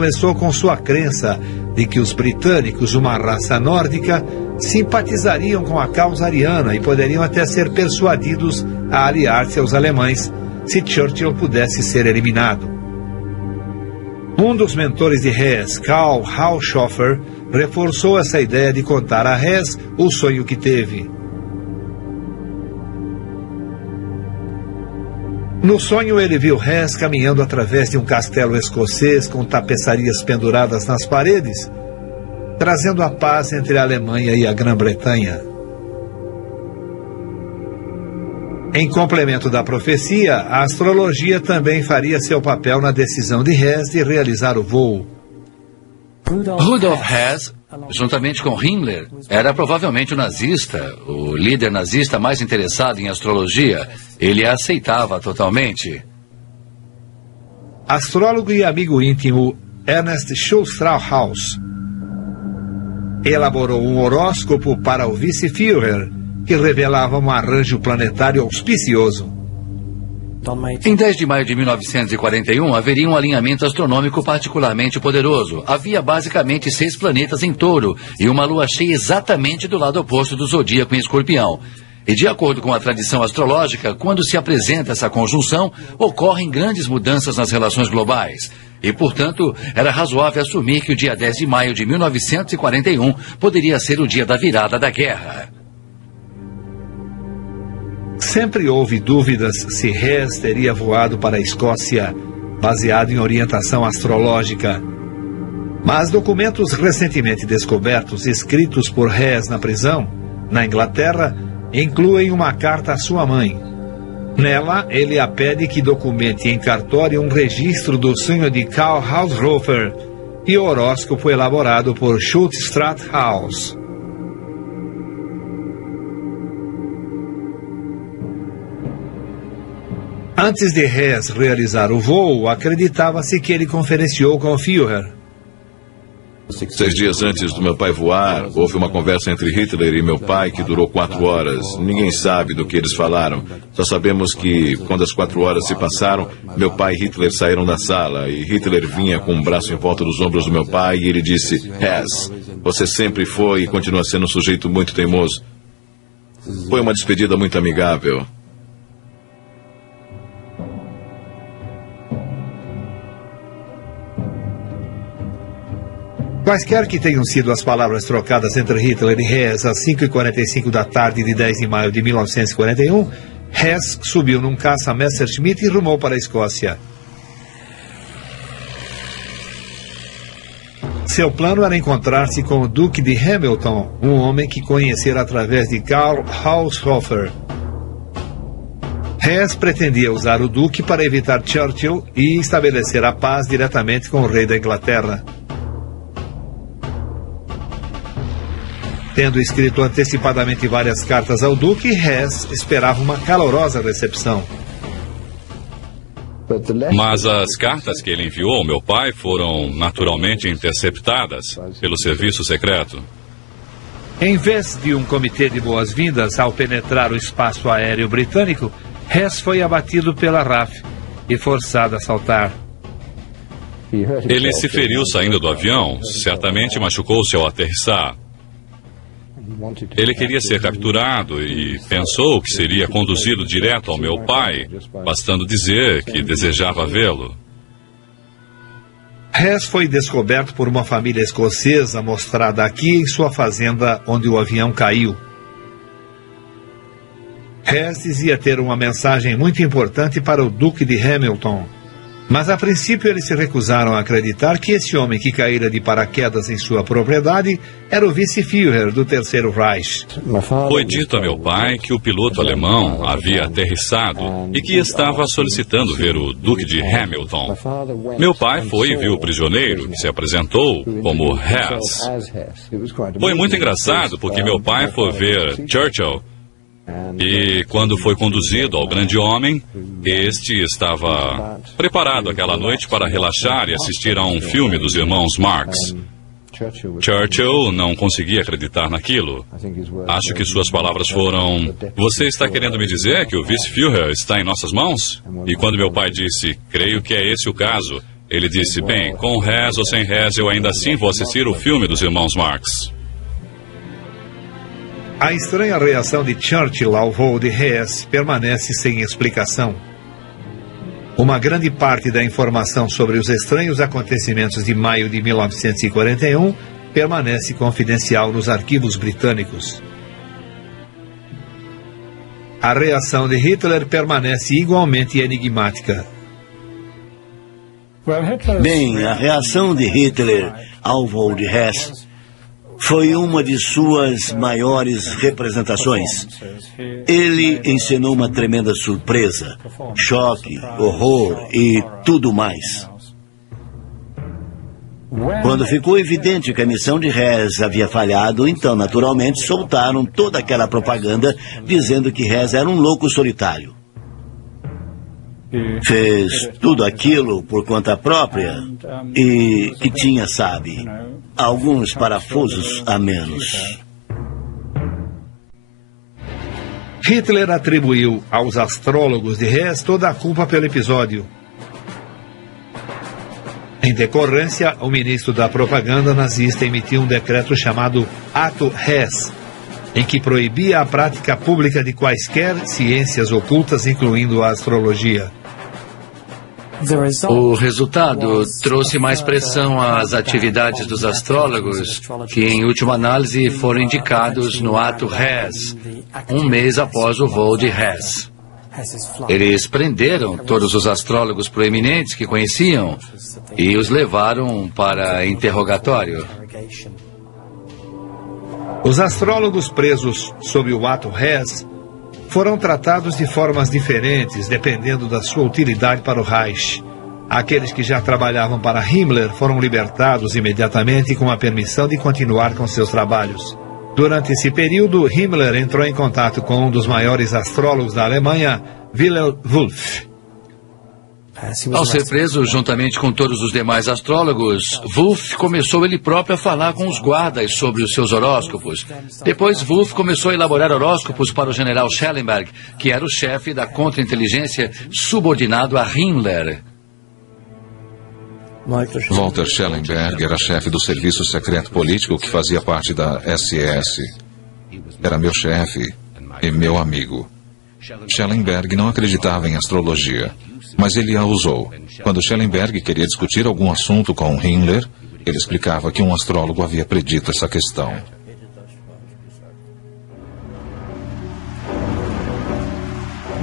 começou com sua crença de que os britânicos, uma raça nórdica, simpatizariam com a causa ariana e poderiam até ser persuadidos a aliar-se aos alemães se Churchill pudesse ser eliminado. Um dos mentores de Hess, Karl Haushofer, reforçou essa ideia de contar a Hess o sonho que teve. No sonho, ele viu Hess caminhando através de um castelo escocês com tapeçarias penduradas nas paredes, trazendo a paz entre a Alemanha e a Grã-Bretanha. Em complemento da profecia, a astrologia também faria seu papel na decisão de Hess de realizar o voo. Rudolf Hess, juntamente com Himmler, era provavelmente o nazista, o líder nazista mais interessado em astrologia. Ele a aceitava totalmente. Astrólogo e amigo íntimo Ernst Schulz-Strauhaus elaborou um horóscopo para o vice-Führer que revelava um arranjo planetário auspicioso. Em 10 de maio de 1941, haveria um alinhamento astronômico particularmente poderoso. Havia basicamente 6 planetas em Touro e uma lua cheia exatamente do lado oposto do zodíaco em Escorpião. E de acordo com a tradição astrológica, quando se apresenta essa conjunção, ocorrem grandes mudanças nas relações globais. E, portanto, era razoável assumir que o dia 10 de maio de 1941 poderia ser o dia da virada da guerra. Sempre houve dúvidas se Hess teria voado para a Escócia, baseado em orientação astrológica. Mas documentos recentemente descobertos, escritos por Hess na prisão, na Inglaterra, incluem uma carta à sua mãe. Nela, ele a pede que documente em cartório um registro do sonho de Karl Haushofer e o horóscopo elaborado por Schulz-Strauhaus. Antes de Hess realizar o voo, acreditava-se que ele conferenciou com o Führer. 6 dias antes do meu pai voar, houve uma conversa entre Hitler e meu pai que durou 4 horas. Ninguém sabe do que eles falaram. Só sabemos que, quando as 4 horas se passaram, meu pai e Hitler saíram da sala e Hitler vinha com um braço em volta dos ombros do meu pai e ele disse: Hess, você sempre foi e continua sendo um sujeito muito teimoso. Foi uma despedida muito amigável. Quaisquer que tenham sido as palavras trocadas entre Hitler e Hess às 5h45 da tarde de 10 de maio de 1941, Hess subiu num caça Messerschmitt e rumou para a Escócia. Seu plano era encontrar-se com o Duque de Hamilton, um homem que conhecera através de Karl Haushofer. Hess pretendia usar o Duque para evitar Churchill e estabelecer a paz diretamente com o rei da Inglaterra. Tendo escrito antecipadamente várias cartas ao Duque, Hess esperava uma calorosa recepção. Mas as cartas que ele enviou ao meu pai foram naturalmente interceptadas pelo serviço secreto. Em vez de um comitê de boas-vindas ao penetrar o espaço aéreo britânico, Hess foi abatido pela RAF e forçado a saltar. Ele se feriu saindo do avião, certamente machucou-se ao aterrissar. Ele queria ser capturado e pensou que seria conduzido direto ao meu pai, bastando dizer que desejava vê-lo. Hess foi descoberto por uma família escocesa mostrada aqui em sua fazenda onde o avião caiu. Hess dizia ter uma mensagem muito importante para o Duque de Hamilton. Mas a princípio eles se recusaram a acreditar que esse homem que caíra de paraquedas em sua propriedade era o vice-Führer do Terceiro Reich. Foi dito a meu pai que o piloto alemão havia aterrissado e que estava solicitando ver o Duque de Hamilton. Meu pai foi e viu o prisioneiro, que se apresentou como Hess. Foi muito engraçado porque meu pai foi ver Churchill. E quando foi conduzido ao grande homem, este estava preparado aquela noite para relaxar e assistir a um filme dos irmãos Marx. Churchill não conseguia acreditar naquilo. Acho que suas palavras foram: "Você está querendo me dizer que o vice-Führer está em nossas mãos?" E quando meu pai disse: "Creio que é esse o caso", Ele disse, bem, com Hess ou sem Hess, eu ainda assim vou assistir o filme dos irmãos Marx. A estranha reação de Churchill ao voo de Hess permanece sem explicação. Uma grande parte da informação sobre os estranhos acontecimentos de maio de 1941 permanece confidencial nos arquivos britânicos. A reação de Hitler permanece igualmente enigmática. Bem, a reação de Hitler ao voo de Hess foi uma de suas maiores representações. Ele encenou uma tremenda surpresa, choque, horror e tudo mais. Quando ficou evidente que a missão de Hess havia falhado, então, naturalmente, soltaram toda aquela propaganda dizendo que Hess era um louco solitário. Fez tudo aquilo por conta própria e que tinha, sabe, alguns parafusos a menos. Hitler atribuiu aos astrólogos de Hess toda a culpa pelo episódio. Em decorrência, o ministro da propaganda nazista emitiu um decreto chamado Ato Hess, em que proibia a prática pública de quaisquer ciências ocultas, incluindo a astrologia. O resultado trouxe mais pressão às atividades dos astrólogos, que em última análise foram indicados no Ato Hess, um mês após o voo de Hess. Eles prenderam todos os astrólogos proeminentes que conheciam e os levaram para interrogatório. Os astrólogos presos sob o Ato Hess foram tratados de formas diferentes, dependendo da sua utilidade para o Reich. Aqueles que já trabalhavam para Himmler foram libertados imediatamente com a permissão de continuar com seus trabalhos. Durante esse período, Himmler entrou em contato com um dos maiores astrólogos da Alemanha, Wilhelm Wulff. Ao ser preso juntamente com todos os demais astrólogos, Wulff começou ele próprio a falar com os guardas sobre os seus horóscopos. Depois, Wulff começou a elaborar horóscopos para o general Schellenberg, que era o chefe da contra-inteligência subordinado a Himmler. Walter Schellenberg era chefe do serviço secreto político que fazia parte da SS. Era meu chefe e meu amigo. Schellenberg não acreditava em astrologia, mas ele a usou. Quando Schellenberg queria discutir algum assunto com Himmler, ele explicava que um astrólogo havia predito essa questão.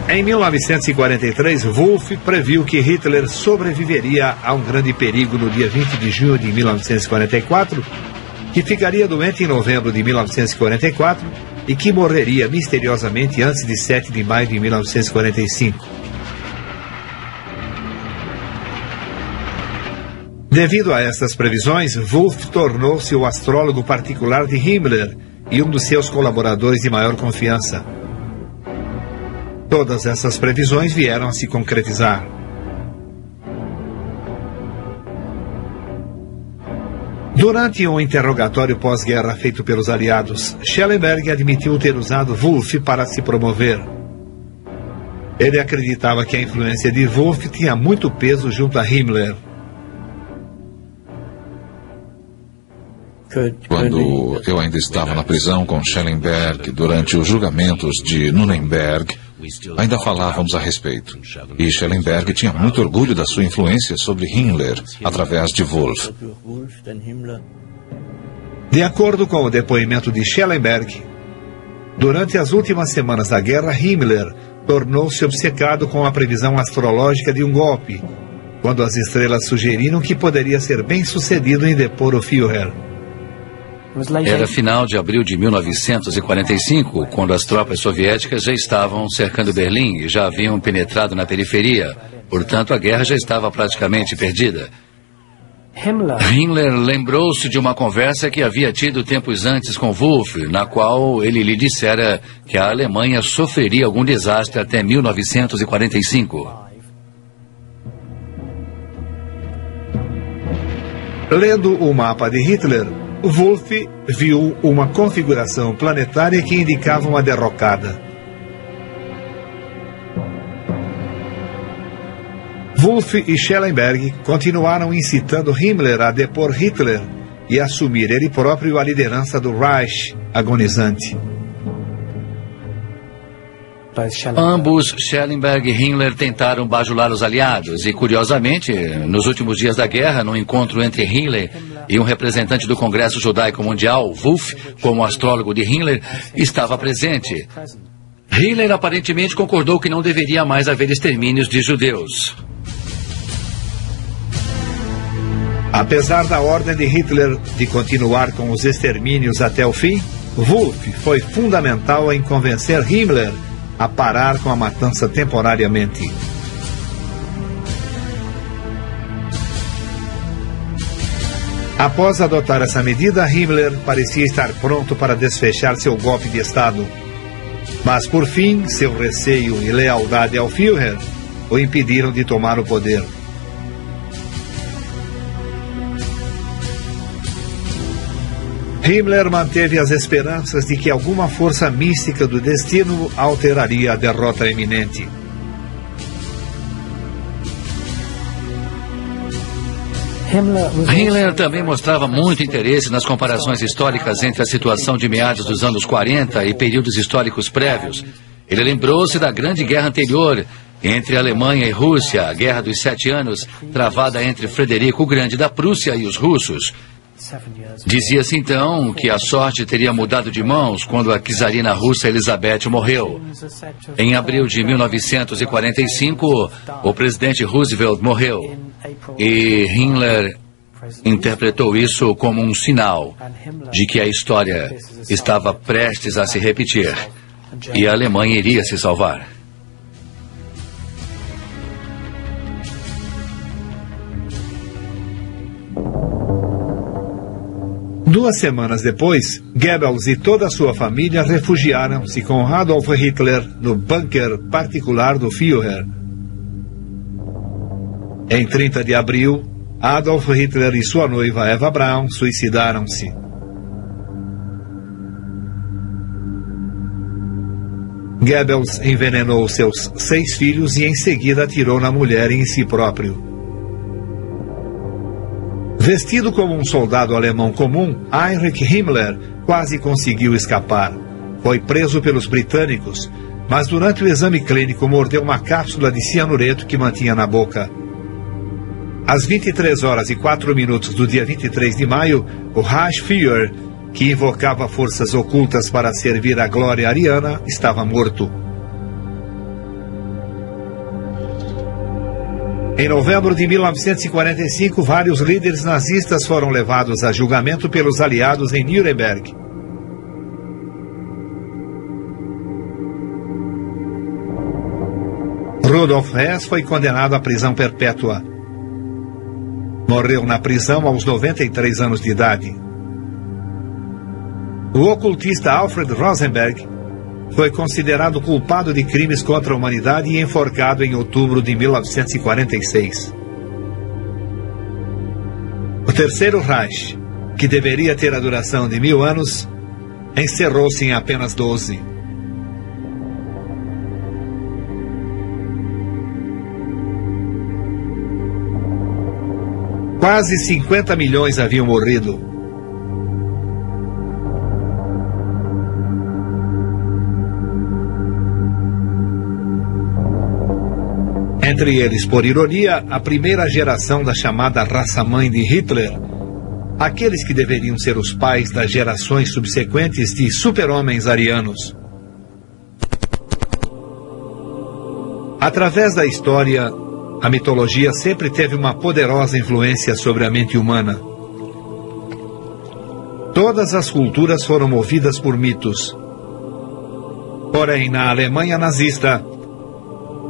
Em 1943, Wulff previu que Hitler sobreviveria a um grande perigo no dia 20 de junho de 1944, que ficaria doente em novembro de 1944 e que morreria misteriosamente antes de 7 de maio de 1945. Devido a essas previsões, Wulff tornou-se o astrólogo particular de Himmler e um dos seus colaboradores de maior confiança. Todas essas previsões vieram a se concretizar. Durante um interrogatório pós-guerra feito pelos aliados, Schellenberg admitiu ter usado Wulff para se promover. Ele acreditava que a influência de Wulff tinha muito peso junto a Himmler. Quando eu ainda estava na prisão com Schellenberg durante os julgamentos de Nuremberg, ainda falávamos a respeito. E Schellenberg tinha muito orgulho da sua influência sobre Himmler, através de Wulff. De acordo com o depoimento de Schellenberg, durante as últimas semanas da guerra, Himmler tornou-se obcecado com a previsão astrológica de um golpe, quando as estrelas sugeriram que poderia ser bem sucedido em depor o Führer. Era final de abril de 1945, quando as tropas soviéticas já estavam cercando Berlim e já haviam penetrado na periferia. Portanto, a guerra já estava praticamente perdida. Himmler lembrou-se de uma conversa que havia tido tempos antes com Wulff, na qual ele lhe dissera que a Alemanha sofreria algum desastre até 1945. Lendo o mapa de Hitler, Wulff viu uma configuração planetária que indicava uma derrocada. Wolff e Schellenberg continuaram incitando Himmler a depor Hitler e assumir ele próprio a liderança do Reich agonizante. Ambos, Schellenberg e Himmler, tentaram bajular os aliados e, curiosamente, nos últimos dias da guerra, num encontro entre Himmler e um representante do Congresso Judaico Mundial, Wolff, como astrólogo de Himmler, estava presente. Himmler aparentemente concordou que não deveria mais haver extermínios de judeus. Apesar da ordem de Hitler de continuar com os extermínios até o fim, Wolff foi fundamental em convencer Himmler a parar com a matança temporariamente. Após adotar essa medida, Himmler parecia estar pronto para desfechar seu golpe de Estado. Mas, por fim, seu receio e lealdade ao Führer o impediram de tomar o poder. Himmler manteve as esperanças de que alguma força mística do destino alteraria a derrota iminente. Himmler também mostrava muito interesse nas comparações históricas entre a situação de meados dos anos 40 e períodos históricos prévios. Ele lembrou-se da Grande Guerra anterior entre a Alemanha e Rússia, a Guerra dos 7 Anos, travada entre Frederico o Grande da Prússia e os russos. Dizia-se então que a sorte teria mudado de mãos quando a czarina russa Elizabeth morreu. Em abril de 1945, o presidente Roosevelt morreu. E Himmler interpretou isso como um sinal de que a história estava prestes a se repetir e a Alemanha iria se salvar. Duas semanas depois, Goebbels e toda a sua família refugiaram-se com Adolf Hitler no bunker particular do Führer. Em 30 de abril, Adolf Hitler e sua noiva Eva Braun suicidaram-se. Goebbels envenenou seus 6 filhos e em seguida atirou na mulher e em si próprio. Vestido como um soldado alemão comum, Heinrich Himmler quase conseguiu escapar. Foi preso pelos britânicos, mas durante o exame clínico mordeu uma cápsula de cianureto que mantinha na boca. Às 23h04 do dia 23 de maio, o Reichsführer, que invocava forças ocultas para servir a glória ariana, estava morto. Em novembro de 1945, vários líderes nazistas foram levados a julgamento pelos aliados em Nuremberg. Rudolf Hess foi condenado à prisão perpétua. Morreu na prisão aos 93 anos de idade. O ocultista Alfred Rosenberg foi considerado culpado de crimes contra a humanidade e enforcado em outubro de 1946. O Terceiro Reich, que deveria ter a duração de 1000 anos, encerrou-se em apenas 12. Quase 50 milhões haviam morrido. Entre eles, por ironia, a primeira geração da chamada raça-mãe de Hitler, aqueles que deveriam ser os pais das gerações subsequentes de super-homens arianos. Através da história, a mitologia sempre teve uma poderosa influência sobre a mente humana. Todas as culturas foram movidas por mitos. Porém, na Alemanha nazista,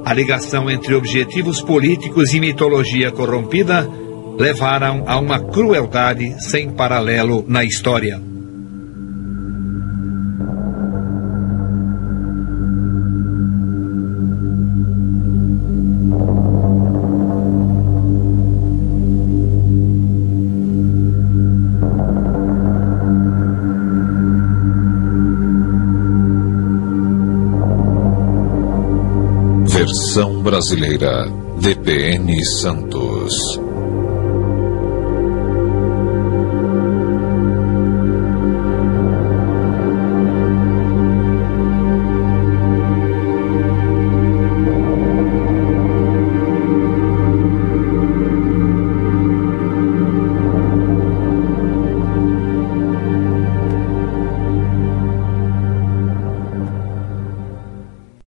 a ligação entre objetivos políticos e mitologia corrompida levaram a uma crueldade sem paralelo na história. Versão brasileira. DPN Santos.